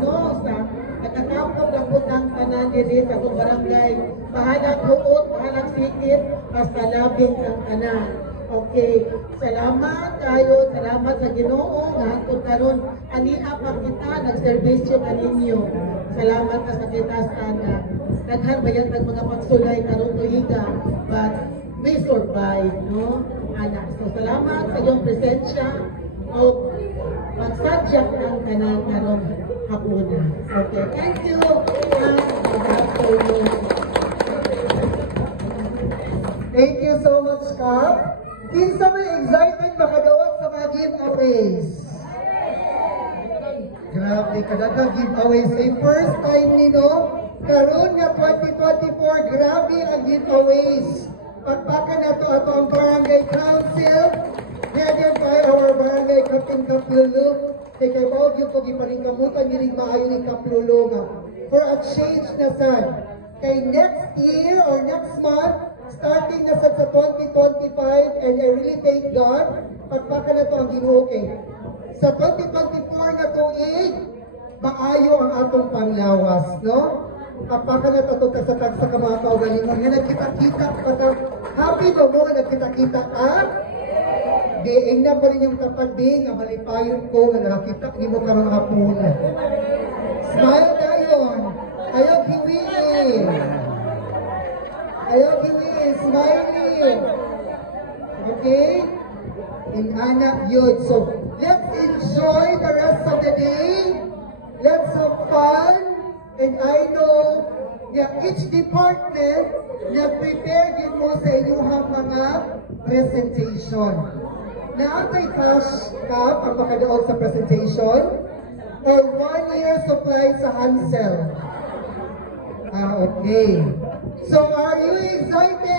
no, sa nakatapos ang putang tanan diri sa akong barangay. Bahalang huot, bahalang sikit, basta labing ang tanan. Okay, salamat kayo, salamat sa Ginoo nga hangtod karon ania pa kita nagserbisyo kaninyo. Salamat sa kita sana. Daghan bayan tag mga pagsulay karon tuiga, but we survive, no? Anak. So salamat sa iyong presensya o magsadyak ng tanan karon hapuna. Okay, thank you. Thank you so much, Kap. Kinsa may excited makadawat sa mga giveaways? Grabe, kadagang giveaways. Ay first time nino, karon nga 2024, grabe ang giveaways. Pagpaka na to ato ang Barangay Council, headed by our Barangay Captain Kaplulu. Kay kabaw yung ko gipaningkamutan niring maayo ni Kaplulu nga. For a change na sad. Kay next year or next month, starting na sa 2025, and I really thank God, pagpaka na to ang Ginoo kay. Sa 2024 na tuig, maayo ang atong panglawas, no? Pagpaka na to sa tagsa ka mga kaugalingon, nga nagkita-kita, happy ba mo nga nagkita-kita, diing na pa rin yung kapatid, nga malipayon ko, nga nakakita, hindi mo ka mga puna. Smile tayon, ayaw kiwiin. Ayaw kiwiin, smiling. Okay? In anak yun. So, let's enjoy the rest of the day. Let's have fun. And I know that each department nag-prepare din mo sa inyong mga presentation. Naantay cash cap ang makadaog sa presentation or 1 year supply sa Hansel. Okay. So are you excited?